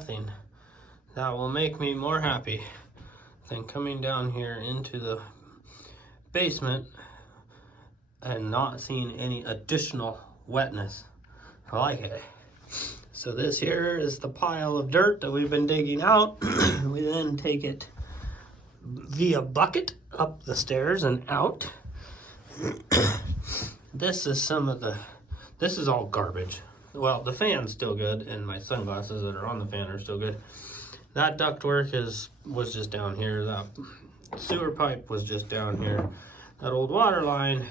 nothing that will make me more happy than coming down here into the basement and not seeing any additional wetness. I like it. So this here is the pile of dirt that we've been digging out. We then take it via bucket up the stairs and out. This is this is all garbage. Well, the fan's still good, and my sunglasses that are on the fan are still good. That ductwork was just down here. That sewer pipe was just down here. That old water line,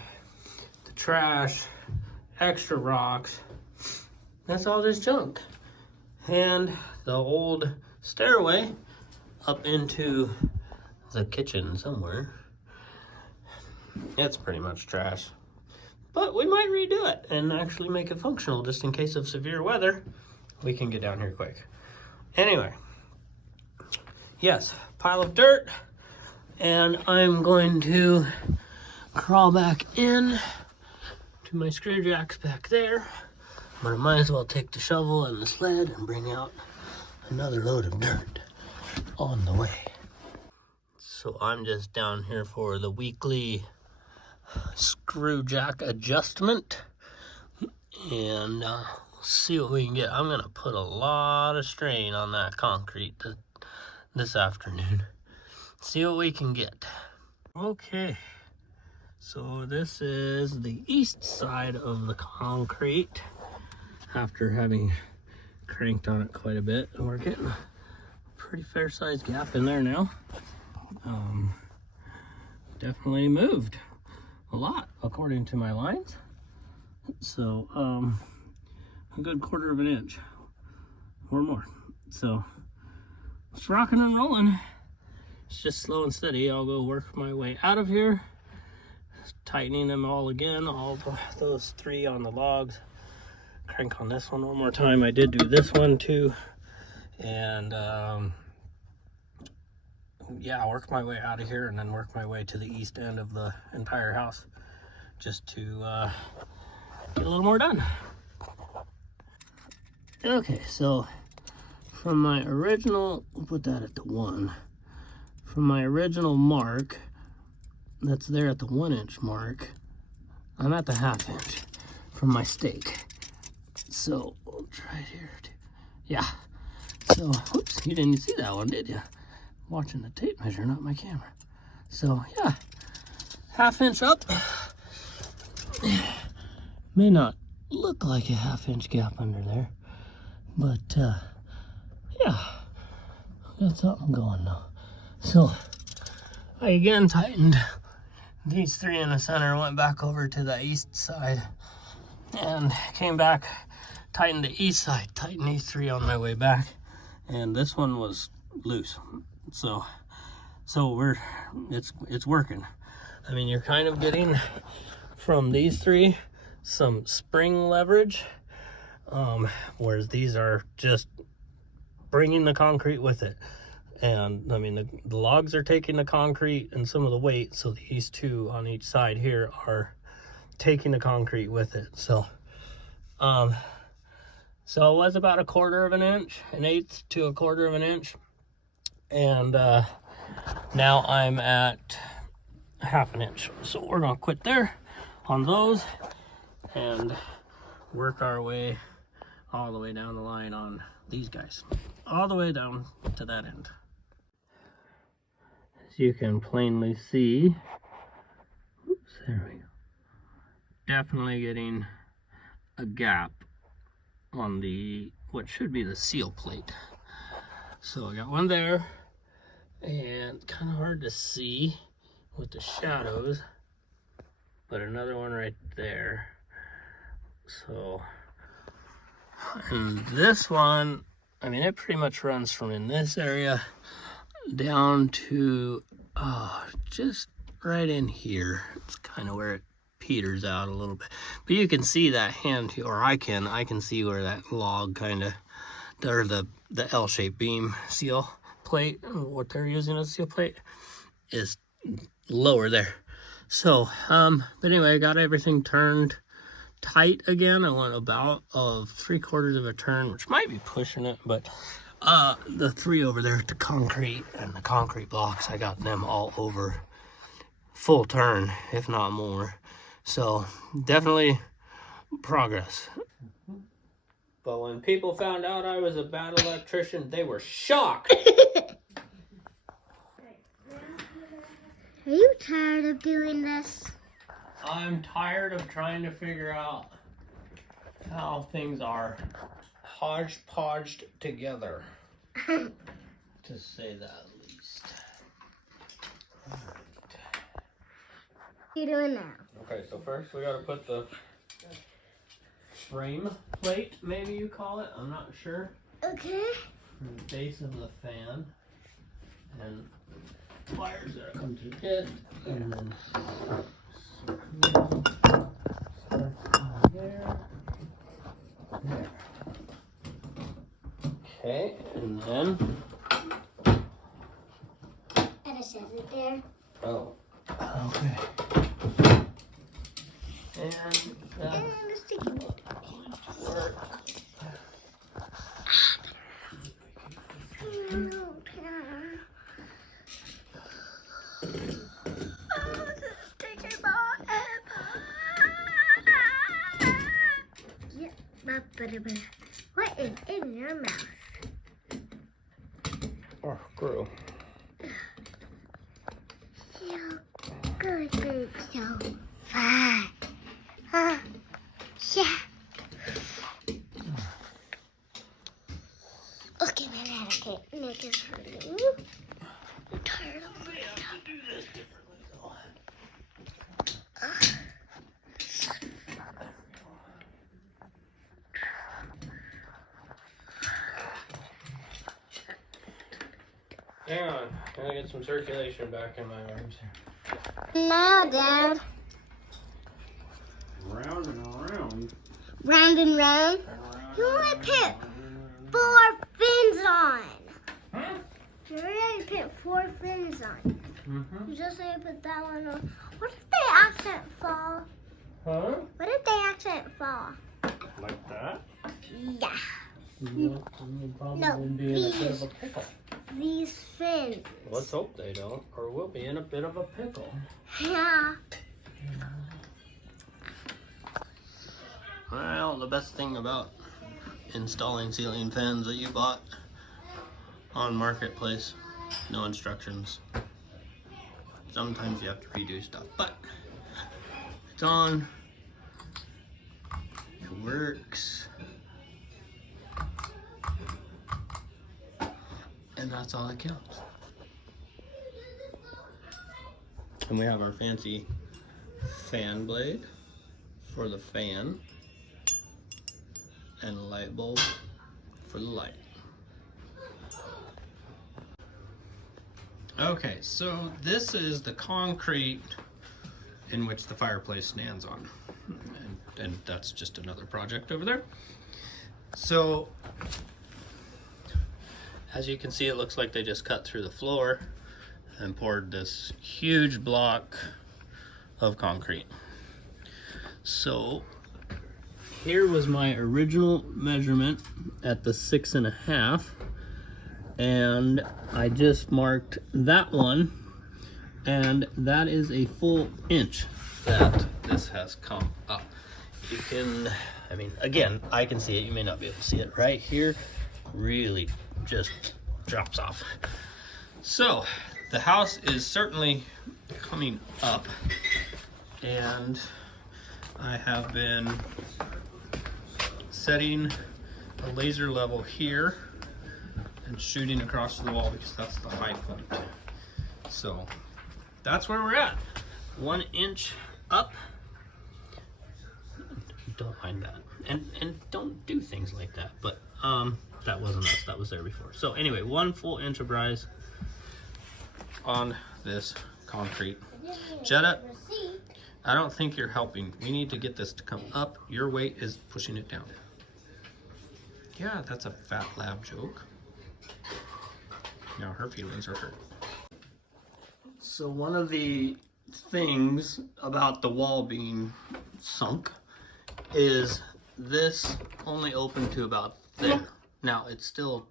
the trash, extra rocks, that's all just junk. And the old stairway up into the kitchen somewhere, it's pretty much trash. But we might redo it and actually make it functional just in case of severe weather. We can get down here quick. Anyway, yes, pile of dirt, and I'm going to crawl back in to my screw jacks back there. But I might as well take the shovel and the sled and bring out another load of dirt on the way. So I'm just down here for the weekly screw jack adjustment, and see what we can get. I'm gonna put a lot of strain on that concrete this afternoon. See what we can get. Okay, so this is the east side of the concrete after having cranked on it quite a bit, and we're getting a pretty fair sized gap in there now. Definitely moved a lot according to my lines. So a good 1/4 inch or more. So it's rocking and rolling. It's just slow and steady. I'll go work my way out of here, tightening them all again, those 3 on the logs. Crank on this one more time. I did do this one too, and yeah, work my way out of here and then work my way to the east end of the entire house just to get a little more done. Okay, so from my original, we'll put that at the 1. From my original mark, that's there at the 1 inch mark, I'm at the 1/2 inch from my stake. So we'll try it here too. Yeah. So, whoops, you didn't see that one, did you? Watching the tape measure, not my camera. So yeah, 1/2 inch up. May not look like a 1/2 inch gap under there, but yeah, got something going now. So I again tightened these 3 in the center, went back over to the east side and came back, tightened the east side, tightened these 3 on my way back, and this one was loose. So it's working. I mean, you're kind of getting from these 3 some spring leverage, whereas these are just bringing the concrete with it. And I mean, the logs are taking the concrete and some of the weight, so these 2 on each side here are taking the concrete with it. So so it was about 1/4 inch, 1/8 to 1/4 inch. And now I'm at 1/2 inch. So we're gonna quit there on those and work our way all the way down the line on these guys, all the way down to that end. As you can plainly see, oops, there we go. Definitely getting a gap on the what should be the seal plate. So I got one there, and kind of hard to see with the shadows, but another one right there. So, and this one, I mean, it pretty much runs from in this area down to just right in here. It's kind of where it peters out a little bit, but you can see that hand, or I can see where that log kind of, or the L-shaped beam seal plate, what they're using as a seal plate, is lower there. So but anyway, I got everything turned tight again. I went about 3/4 of a turn, which might be pushing it, but The three over there, the concrete and the concrete blocks, I got them all over full turn, if not more. So definitely progress. But when people found out I was a bad electrician, they were shocked. Are you tired of doing this? I'm tired of trying to figure out how things are hodgepodged together, to say that at least. All right. What are you doing now? Okay, so first we gotta put the frame plate, maybe you call it, I'm not sure, Okay. in the base of the fan, and wires that come to it, and then there. Okay, and then I just set it there. oh, okay, and that Let's take it. work. What is in your mouth? Oh, screw. So good, so fun. Yeah. Okay, my dad, okay. Nick is hurting. I'm tired of it. I'll do this differently though. Hang on, I'm gonna get some circulation back in my arms here. Now, Dad. Round and around. Round and round. You only put 4 fins on. Huh? You already put 4 fins on. Mm-hmm. You just need to put that one on. What if they accident fall? Huh? What if they accident fall? Like that? Yeah. You'll probably No, be in a bit of a pickle. These fins. Let's hope they don't, or we'll be in a bit of a pickle. Yeah. Well, the best thing about installing ceiling fans that you bought on Marketplace, no instructions. Sometimes you have to redo stuff, but it's on. It works. And that's all that counts. And we have our fancy fan blade for the fan and a light bulb for the light. Okay, so this is the concrete in which the fireplace stands on. And that's just another project over there. So, as you can see, it looks like they just cut through the floor and poured this huge block of concrete. So, here was my original measurement at the 6.5, and I just marked that one, and that is a full inch that this has come up. You can, I mean, again, I can see it, you may not be able to see it right here, really just drops off. So the house is certainly coming up, and I have been setting a laser level here and shooting across the wall because that's the high point. So that's where we're at. 1 inch up. Don't mind that. And don't do things like that. But that wasn't us, that was there before. So anyway, 1 full inch of rise on this concrete. Jetta, I don't think you're helping. We need to get this to come up. Your weight is pushing it down. Yeah, that's a fat lab joke. Now her feelings are hurt. So one of the things about the wall being sunk is this only open to about there. Now it's still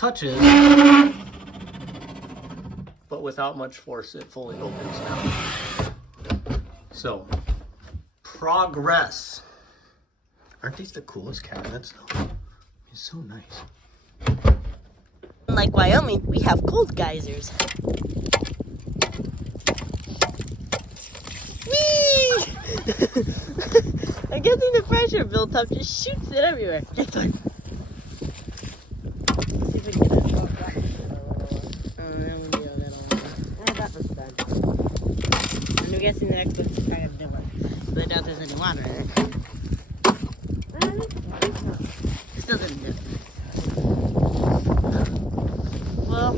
touches, but without much force, it fully opens now. So, progress. Aren't these the coolest cabinets though? It's so nice. Unlike Wyoming, we have cold geysers. Whee! I'm guessing the pressure built up just shoots it everywhere. Next one. Let's see if we can get it. That one be a little one. That was fun. And I'm guessing the next one's kind of different. But I doubt there's any water in it. Still didn't do it. Well,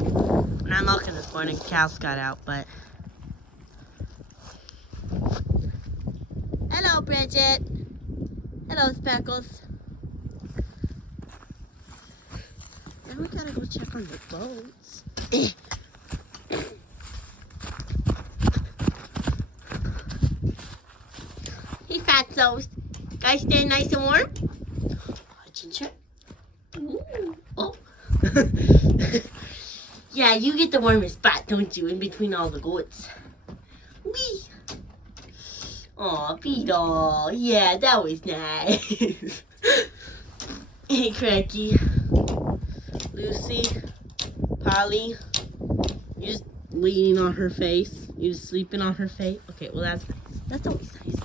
I'm looking this morning. Cows got out, but. Hello, Bridget. Hello, Speckles. Then we gotta go check on the goats. Hey, Fatsos. Guys, stay nice and warm. Ginger. Ooh. Oh. Yeah, you get the warmest spot, don't you? In between all the goats. Wee. Aw, Beetle. Yeah, that was nice. Hey, Cranky. Lucy. Polly. You're just leaning on her face. You're just sleeping on her face. Okay, well, that's nice. That's always nice.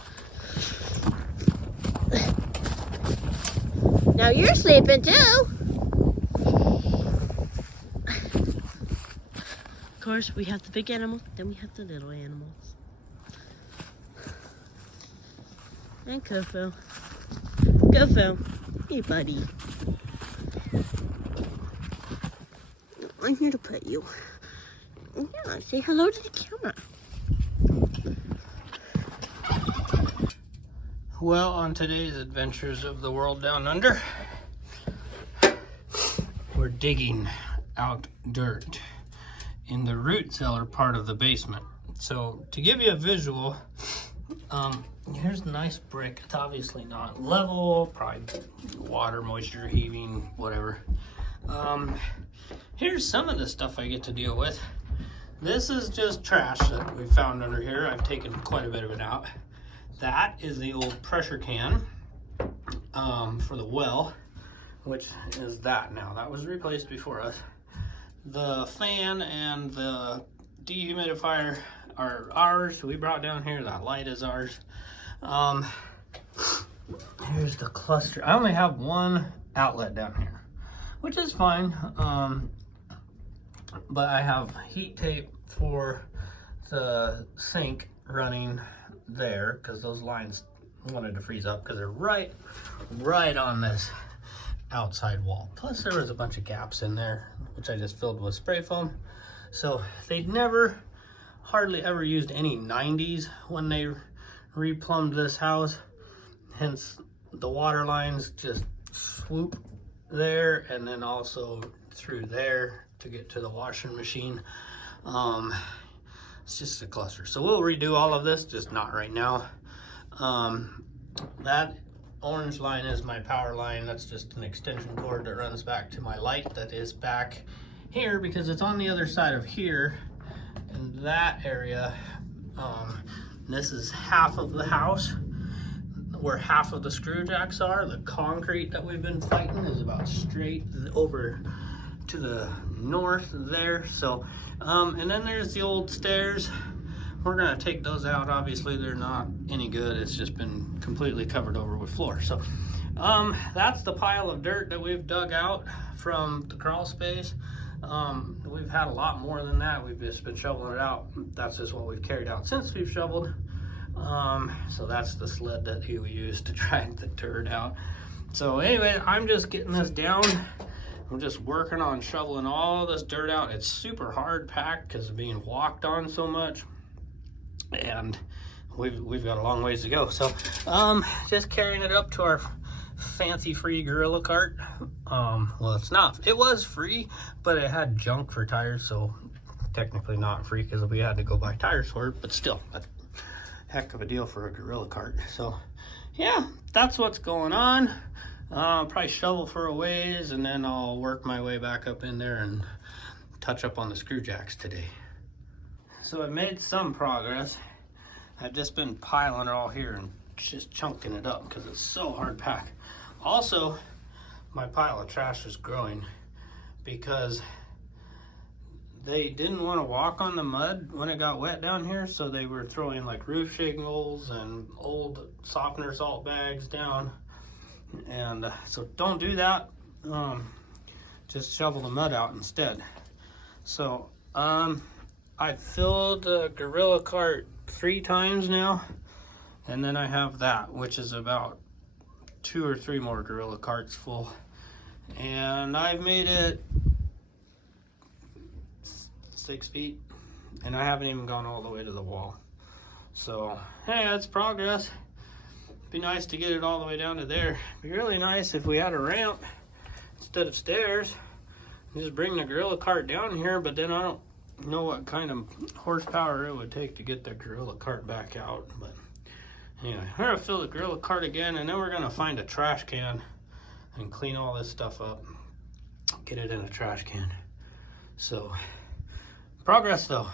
Now you're sleeping too. Of course, we have the big animals, then we have the little animals. And Kofo. Kofo. Hey, buddy. I'm here to pet you. Yeah, say hello to the camera. Well, on today's adventures of the world down under, we're digging out dirt in the root cellar part of the basement. So to give you a visual, here's a nice brick. It's obviously not level, probably water, moisture, heaving, whatever. Here's some of the stuff I get to deal with. This is just trash that we found under here. I've taken quite a bit of it out. That is the old pressure can for the well, which is that now. That was replaced before us. The fan and the dehumidifier are ours. We brought down here. That light is ours. Here's the cluster. I only have one outlet down here, which is fine. But I have heat tape for the sink running there because those lines wanted to freeze up because they're right on this outside wall. Plus there was a bunch of gaps in there which I just filled with spray foam. So they'd never hardly ever used any 90s when they replumbed this house, hence the water lines just swoop there and then also through there to get to the washing machine. It's just a cluster. So we'll redo all of this, just not right now. That orange line is my power line. That's just an extension cord that runs back to my light that is back here because it's on the other side of here in that area. This is half of the house where half of the screw jacks are. The concrete that we've been fighting is about straight over to the north there. So and then there's the old stairs. We're gonna take those out. Obviously they're not any good. It's just been completely covered over with floor. So that's the pile of dirt that we've dug out from the crawl space. We've had a lot more than that. We've just been shoveling it out. That's just what we've carried out since we've shoveled. So that's the sled that we used to drag the dirt out. So anyway, I'm just getting this down. I'm just working on shoveling all this dirt out. It's super hard packed because of being walked on so much. And we've got a long ways to go. So just carrying it up to our fancy free gorilla cart. Well, it's not, it was free, but it had junk for tires, so technically not free because we had to go buy tires for it, but still a heck of a deal for a gorilla cart. So yeah, that's what's going on. Probably shovel for a ways, and then I'll work my way back up in there and touch up on the screw jacks today. So I made some progress. I've just been piling it all here and just chunking it up because it's so hard to pack. Also, my pile of trash is growing because they didn't want to walk on the mud when it got wet down here, so they were throwing like roof shingles and old softener salt bags down. And so don't do that. Just shovel the mud out instead. So I filled the Gorilla cart 3 times now, and then I have that, which is about 2 or 3 more Gorilla carts full, and I've made it 6 feet, and I haven't even gone all the way to the wall. So hey, that's progress. Be nice to get it all the way down to there. Be really nice if we had a ramp instead of stairs. Just bring the Gorilla cart down here, but then I don't know what kind of horsepower it would take to get the Gorilla cart back out. But anyway, we're gonna fill the Gorilla cart again, and then we're gonna find a trash can and clean all this stuff up. Get it in a trash can. So, progress though.